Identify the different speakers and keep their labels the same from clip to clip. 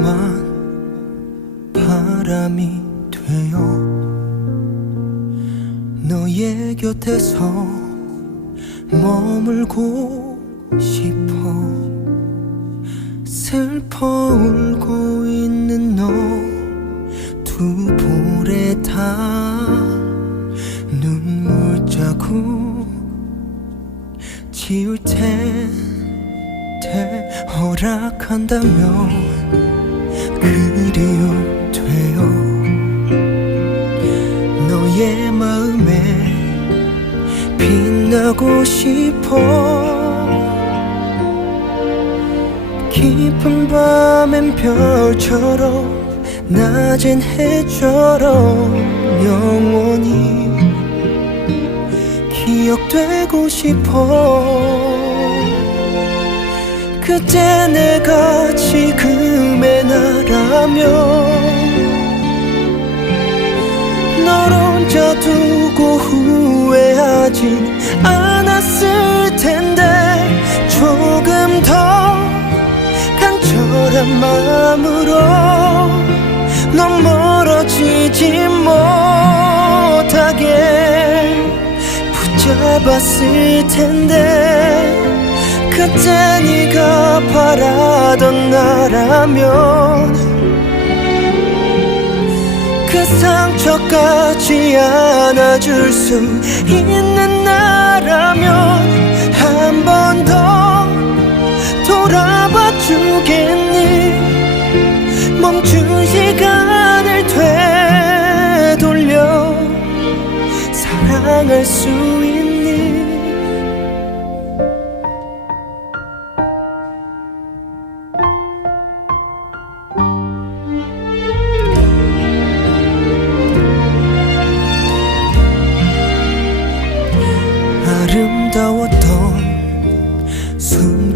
Speaker 1: 하루만 바람이 되어 너의 곁에서 머물고 싶어 슬퍼 울고 있는 너 두 볼에 다 눈물 자국 지울 텐데 허락한다면 그리움 되어 너의 마음에 빛나고 싶어. 깊은 밤엔 별처럼 낮엔 해처럼 영원히 기억되고 싶어 그때 내가 지금의 나라면 널 혼자 두고 후회하진 않았을 텐데 조금 더 간절한 마음으로 넌 멀어지지 못하게 붙잡았을 텐데 그때 네가 바라던 나라면 그 상처까지 안아줄 수 있는 나라면 한 번 더 돌아봐 주겠니? 멈춘 시간을 되돌려 사랑할 수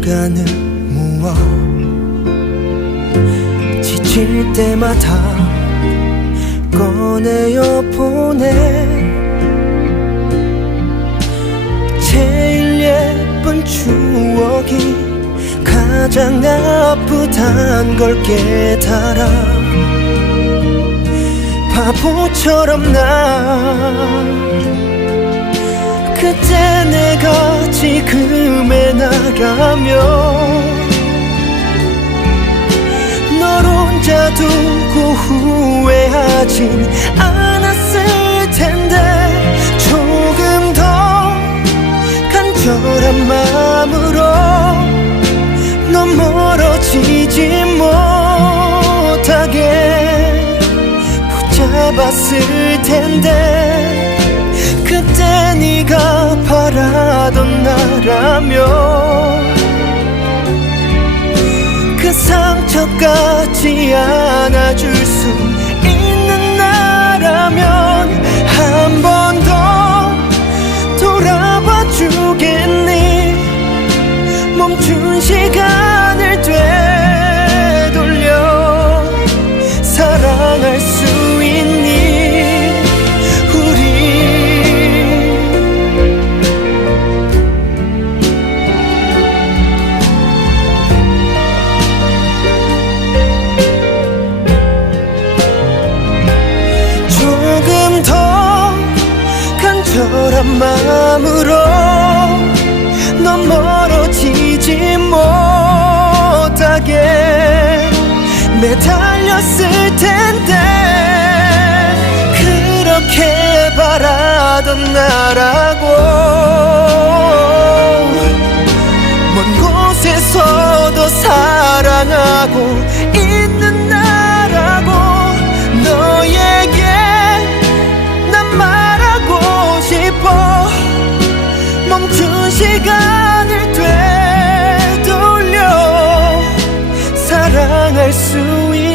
Speaker 1: 순간을 모아 지칠 때마다 꺼내어 보내. 제일 예쁜 추억이 가장 아프단 걸 깨달아 바보처럼 난 그때 내가 지금 의 나라면 널 혼자 두고 후회하진 않았을 텐데 조금 더 간절한 마음으로 넌 멀어지지 못하게 붙잡았을 텐데 그때 네가 바라던 나라면 상처까지 안아줄 수 한 마음으로 넌 멀어지지 못하게 매달렸을 텐데 그렇게 바라던 나라고 사랑할 수 있는